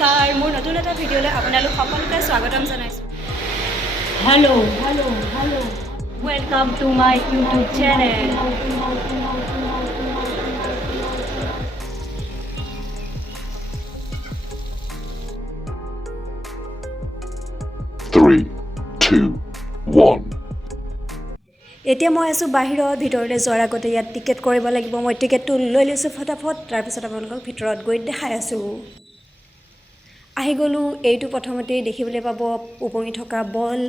নমস্কাৰ মোৰ নতুন এটা ভিডিঅ'লৈ আপোনালোক সকলোকে স্বাগতম জনাইছোঁ Hello, welcome to my YouTube channel Three, two, one. এতিয়া মই আছোঁ বাহিৰত ভিতৰলৈ যোৱাৰ আগতে ইয়াত টিকেট কৰিব লাগিব মই টিকেটটো লৈ লৈছোঁ ফটাফট তাৰপিছত আপোনালোকক ভিতৰত গৈ দেখাই আছোঁ আহি গ'লোঁ এইটো প্ৰথমতেই দেখিবলৈ পাব উপঙি থকা বল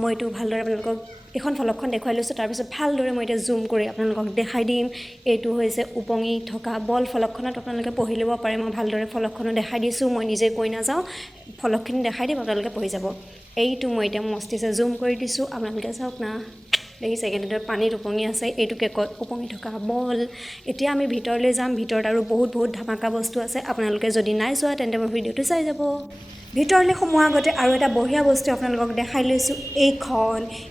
মই এইটো ভালদৰে আপোনালোকক এখন ফলকখন দেখুৱাই লৈছোঁ তাৰপিছত ভালদৰে মই এতিয়া জুম কৰি আপোনালোকক দেখাই দিম এইটো হৈছে উপঙি থকা বল ফলকখনত আপোনালোকে পঢ়ি ল'ব পাৰে মই ভালদৰে ফলকখনো দেখাই দিছোঁ মই নিজে কৈ নাযাওঁ ফলকখিনি দেখাই দিম আপোনালোকে পঢ়ি যাব এইটো মই এতিয়া মস্তিছে জুম কৰি দিছোঁ আপোনালোকে চাওক না দেখিছে কেনেদৰে পানীত উপঙি আছে এইটো কেকত উপঙি থকা বল এতিয়া আমি ভিতৰলৈ যাম ভিতৰত আৰু বহুত ধামাকা বস্তু আছে আপোনালোকে যদি নাই যোৱা তেন্তে মই ভিডিঅ'টো চাই যাব ভিতৰলৈ সোমোৱাৰ আগতে আৰু এটা বঢ়িয়া বস্তু আপোনালোকক দেখাই লৈছোঁ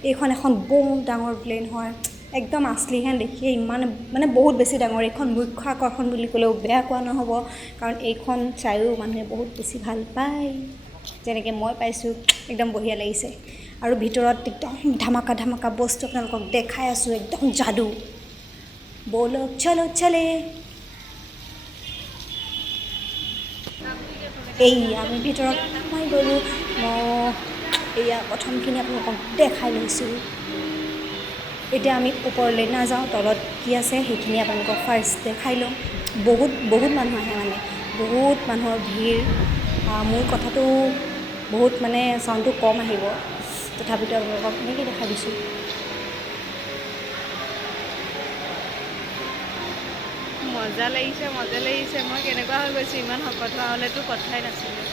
এইখন এখন বহুত ডাঙৰ প্লেন হয় একদম আছলি হেন দেখিয়ে ইমান মানে বহুত বেছি ডাঙৰ এইখন মুখ্য আকৰ্ষণ বুলি ক'লেও বেয়া কোৱা নহ'ব কাৰণ এইখন চায়ো মানুহে বহুত বেছি ভাল পায় যেনেকৈ মই পাইছোঁ একদম বঢ়িয়া লাগিছে আৰু ভিতৰত একদম ধামাকা বস্তু আপোনালোকক দেখাই আছোঁ একদম যাদু ব'লক চলো চলে এই আমি ভিতৰত সোমাই গ'লোঁ এয়া প্ৰথমখিনি আপোনালোকক দেখাই লৈছোঁ এতিয়া আমি ওপৰলৈ নাযাওঁ তলত কি আছে সেইখিনি আপোনালোকক ফাৰ্ষ্ট দেখাই লওঁ বহুত মানুহ আহে মানে বহুত মানুহৰ ভিৰ মোৰ কথাটো বহুত মানে চাউণ্ডটো কম আহিব তথাপিতো আপোনালোকক এনেকৈ দেখাই দিছোঁ মজা লাগিছে মই কেনেকুৱা হৈ গৈছোঁ ইমান শকত হোৱা হ'লেতো কথাই নাছিলে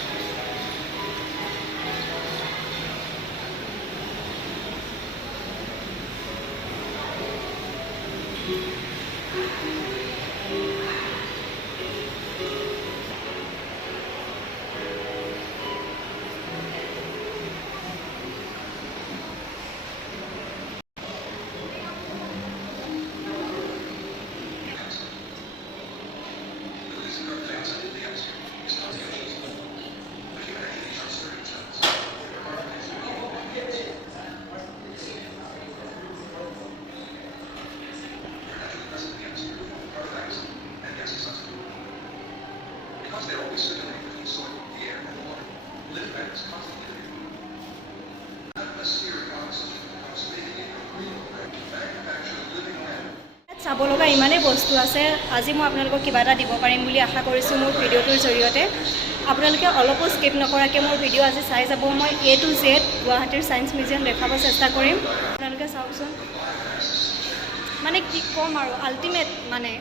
চাব লগা ইমানেই বস্তু আছে আজি মই আপোনালোকক কিবা এটা দিব পাৰিম বুলি আশা কৰিছোঁ মোৰ ভিডিঅ'টোৰ জৰিয়তে আপোনালোকে অলপো স্কিপ নকৰাকৈ মোৰ ভিডিঅ' আজি চাই যাব মই A to Z গুৱাহাটীৰ ছায়েন্স মিউজিয়াম দেখাব চেষ্টা কৰিম আপোনালোকে চাওকচোন মানে কি ক'ম আৰু আল্টিমেট মানে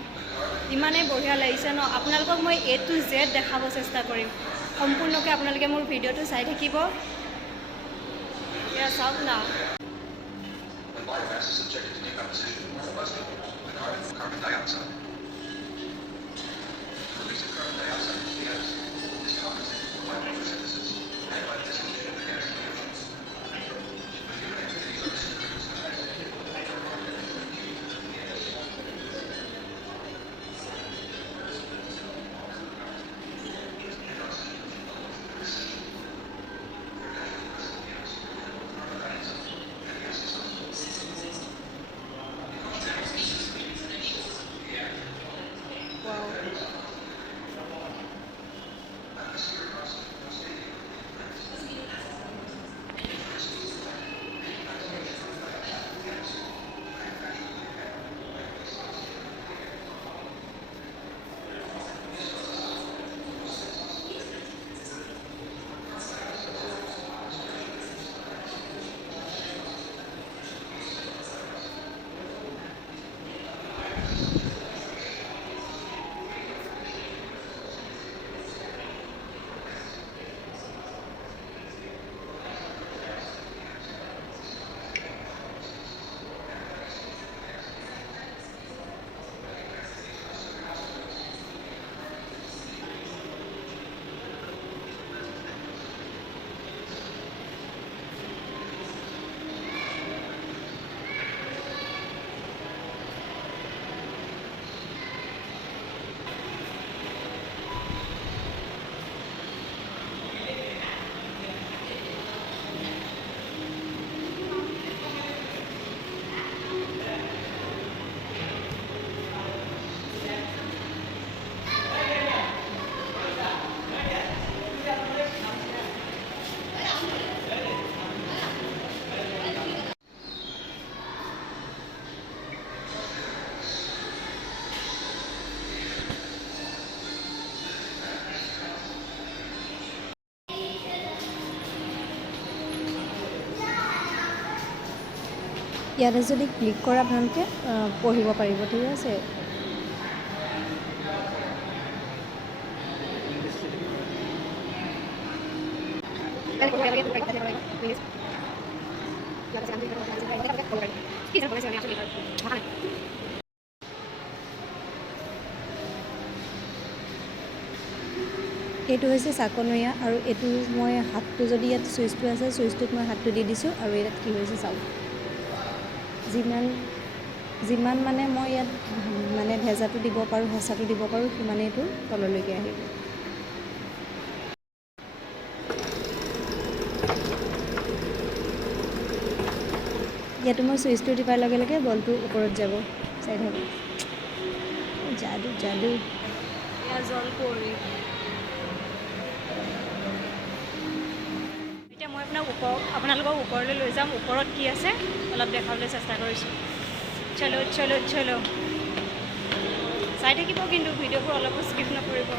ইমানেই বঢ়িয়া লাগিছে ন আপোনালোকক মই A to Z দেখাব চেষ্টা কৰিম সম্পূৰ্ণকৈ আপোনালোকে মোৰ ভিডিঅ'টো চাই থাকিব এয়া চাওক না Carbon dioxide. The release of carbon dioxide from the atmosphere is compensated by photosynthesis and by the dissolution of the gas in the oceans. When human activities are restricted to ইয়াতে যদি ক্লিক কৰে আপোনালোকে পঢ়িব পাৰিব, ঠিক আছে। এইটো হৈছে চাকনৈয়া, আৰু এইটো মই হাতটো যদি ইয়াত চুইচটো আছে, চুইচটোত মই হাতটো দি দিছোঁ, আৰু ইয়াত কি হৈছে চাওক। যিমান মানে মই ইয়াত মানে ভেজাটো দিব পাৰোঁ, হেঁচাটো দিব পাৰোঁ, সিমানেই এইটো তললৈকে আহিব। ইয়াতো মই চুইচটো টিপাৰ লগে লগে বলটো ওপৰত যাব, চাই থাকোঁ। যাদু যাদু। এয়া জল পৰি। এতিয়া মই আপোনালোকক ওপৰলৈ লৈ যাম। ওপৰত কি আছে অলপ দেখাবলৈ চেষ্টা কৰিছোঁ। চলো চলো চলো, চাই থাকিব কিন্তু ভিডিঅ'বোৰ অলপো স্কিপ নকৰিব।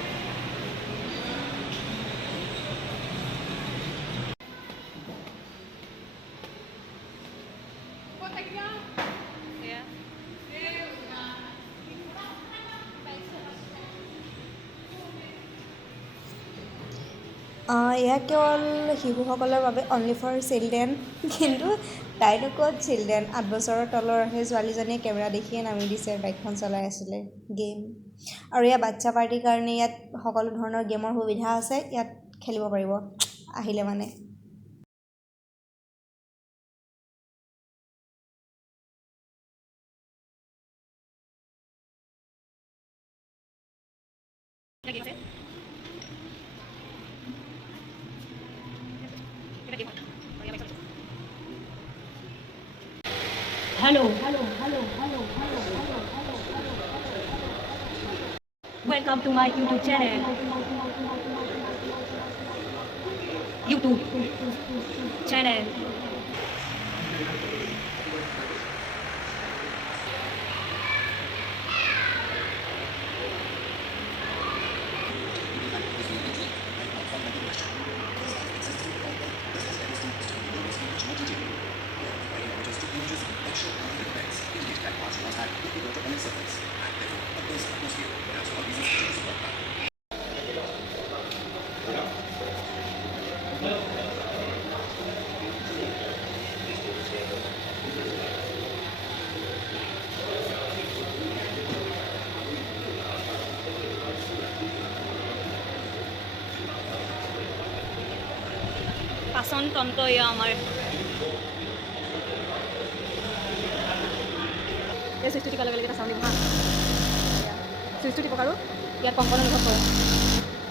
এয়া এয়া কেৱল শিশুসকলৰ বাবে, অনলি ফৰ চিলড্ৰেন। কিন্তু তাইনো ক'ত চিলড্ৰেন, 8 বছৰৰ তলৰ সেই ছোৱালীজনীয়ে কেমেৰা দেখিয়ে নামি দিছে, বাইকখন চলাই আছিলে। গেম, আৰু এয়া বাচ্ছা পাৰ্টিৰ কাৰণে ইয়াত সকলো ধৰণৰ গেমৰ সুবিধা আছে, ইয়াত খেলিব পাৰিব আহিলে মানে। Hello. Welcome to my YouTube channel. YouTube channel. পাচন তন্ত্ৰ এয়া আমাৰ। এই চুইচটো টিপাৰ লগে লগে এটা চাউণ্ড দিব হা। চুইচটো টিপক আৰু ইয়াত কম্পন অনুভৱ কৰক,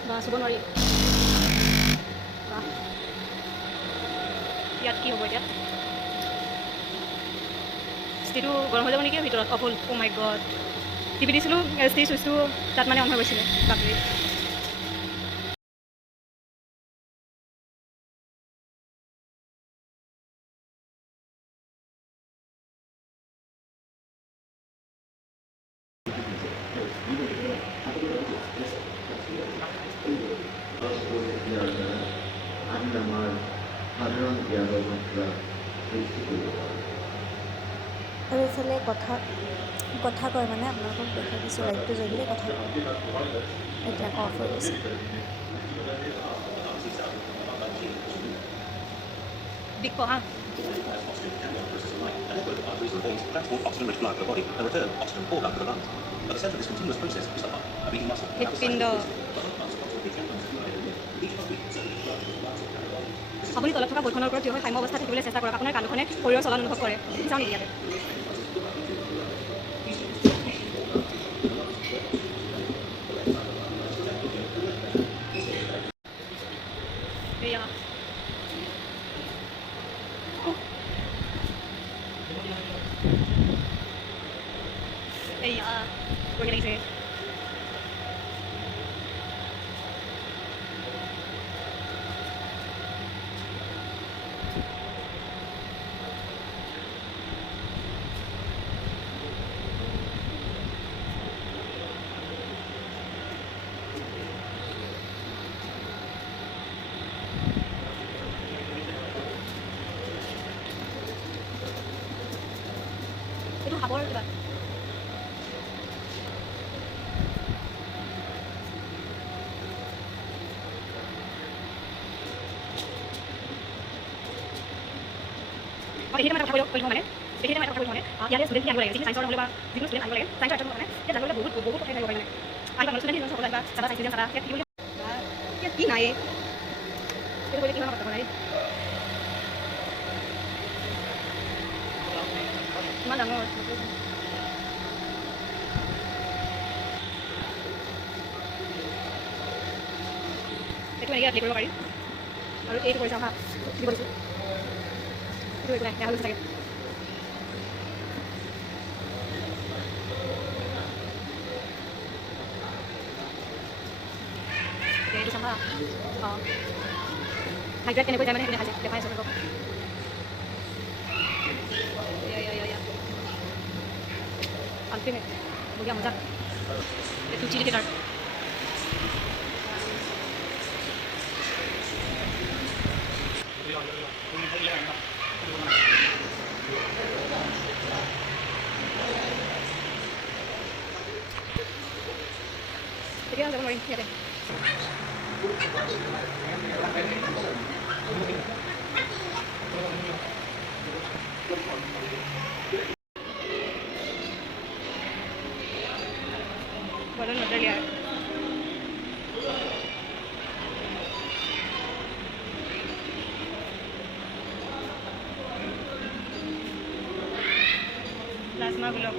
বা চুব নোৱাৰি। ইয়াত কি হ'ব এতিয়া? ষ্টিটো গৰম হৈ যাব নেকি ভিতৰত? অফুল। অ' মাই গড, টিপি দিছিলোঁ ষ্টি চুইচটো তাত মানে অন হৈ গৈছিলে। বাপৰে। আৰু এইফালে কথা কয় মানে, আপোনালোকক দেখাই দিছোঁ লাইটটো জ্বলিলে কথা কয়। এতিয়া অফ হৈ গৈছে। দিক হা। Transport oxygen rich blood to the body and return oxygen or blood to the lungs. At the centre of this continuous process is the heart, a beating muscle. হৃৎপিণ্ড। আপুনি তলত থকা বলখনৰ ওপৰত থিয় হৈ সাম্য অৱস্থাত থাকিবলৈ চেষ্টা কৰক। আপোনাৰ কাণখনে শৰীৰৰ চলন অনুভৱ কৰে। চাওঁ নেকি ইয়াতে? এয়া বঢ়িয়া লাগিছে। কিবা এইখিনি মানে কথা কৈ থওঁ মানে এইখিনি মানে কথা কৈ থওঁ মানে ইয়াতে ষ্টুডেণ্টখিনি আনিব লাগে যিখিনি চাইন্সৰ নহ'লে বা যিকোনো ষ্টুডেণ্ট আনিব লাগে চাইন্সৰ আৰ্টছৰ মানে ইয়াত জানিবলৈ বহুত কথা থাকিব পাৰে মানে আহিবা মানে ষ্টুডেণ্ট সকলো আহিবা চাবা চাইন্স চাবা ইয়াত কি ইয়াত কি নাই সেইটো কৰিলে কিমান কথা নাই ইমান ডাঙৰ সেইটো এনেকৈ এপ্লাই কৰিব পাৰি আৰু এইটো কৰি চাওঁ হা দিব দিছোঁ এইটো একো নাই বেয়া হৈ গৈছে চাগে এইটো চাম হা অঁ হাইড্ৰেট কেনেকৈ যায় মানে সেইখিনি দেখাই আছোঁ ৰ'ব আল্টিমেট বঢ়িয়া মজা এইটো চিলি কেটাৰ এতিয়া যাব নোৱাৰিম ইয়াতে বদল নজলীয়া প্লাজমা গোলক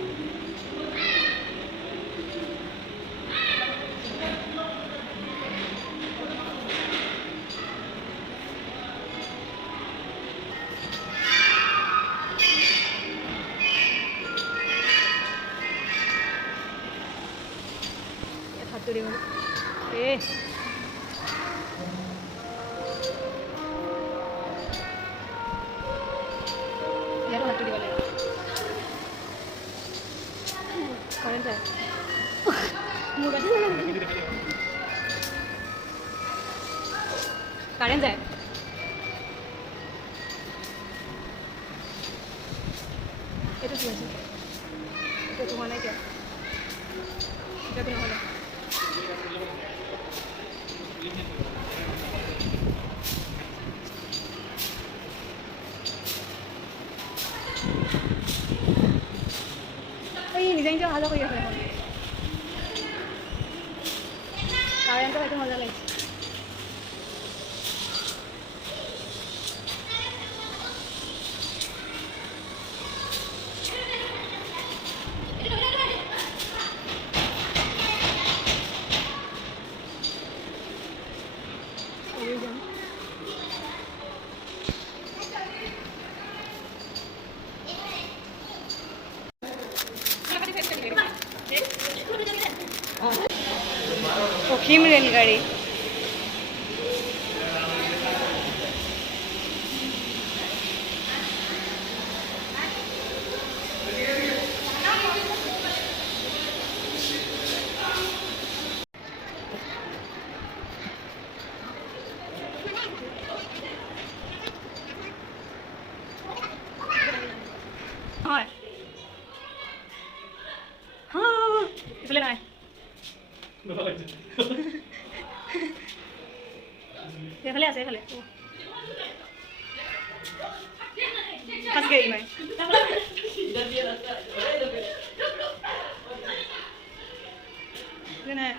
হাতটো দিব ইয়াতো হাতটো দিব লাগে কাৰেণ্ট যায় মোৰ কাৰেণ্ট যায় এইটো কি হৈছে এইটো হোৱা নাই কিয় এতিয়াতো নহ'লে এই নিজে নিজে অহা যোৱা কৰি আছে এখন কাৰেণ্টৰ সেইটো মজা লাগিছে অসীম ৰেলগাড়ী হয় এইফালে নাই এইফালে আছে এইফালে ফাঁচ গৈ মই নাই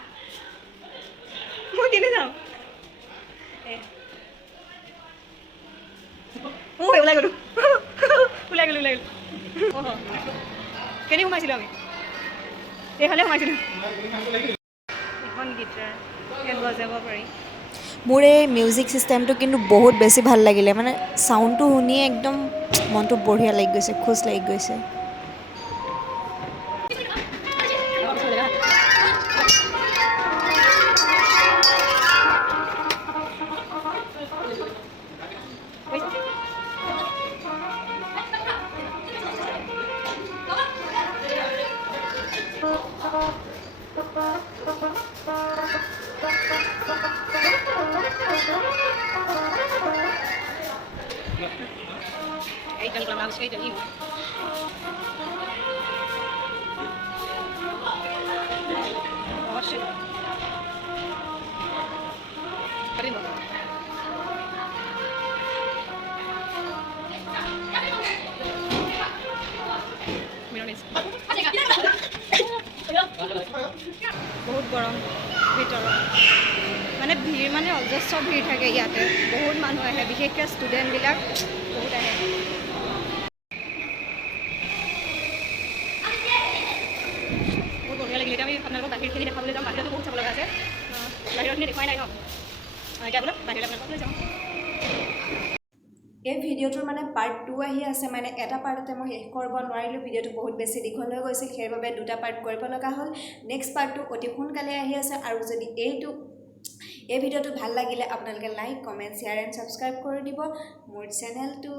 মই কেনে যাওঁ ওলাই গ'লো ওলাই গ'লো কেনে সোমাইছিলোঁ আমি এইফালে সোমাইছিলোঁ এখন গীটাৰ ইয়াত বজাব পাৰি মোৰ এই মিউজিক ছিষ্টেমটো কিন্তু বহুত বেছি ভাল লাগিলে মানে চাউণ্ডটো শুনিয়ে একদম মনটো বঢ়িয়া লাগি গৈছে খোজ লাগি গৈছে Ahí está el clamado, ahí está el অজস্ৰ ভিৰ থাকে ইয়াতে, বহুত মানুহ আহে, বিশেষকৈ ষ্টুডেণ্টবিলাক বহুত আহে। বহুত বঢ়িয়া লাগিলে। এতিয়া আমি আপোনালোকক বাহিৰখিনি দেখাবলৈ যাম। বাহিৰতো বহুত চাব লগা আছে, বাহিৰৰখিনি দেখুৱাই নাই ন, এতিয়া বোলো বাহিৰলৈ আপোনালোকক লৈ যাওঁ। এই ভিডিঅ'টোৰ মানে পাৰ্ট 2 আহি আছে, মানে এটা পাৰ্টতে মই শেষ কৰিব নোৱাৰিলোঁ, ভিডিঅ'টো বহুত বেছি দীঘল হৈ গৈছিল, সেইবাবে দুটা পাৰ্ট কৰিব লগা হ'ল। নেক্সট পাৰ্টটো অতি সোনকালে আহি আছে। আৰু যদি এই ভিডিঅ'টো ভাল লাগিলে আপোনালোকে like, comment, share and subscribe কৰি দিব মোৰ চেনেলটো।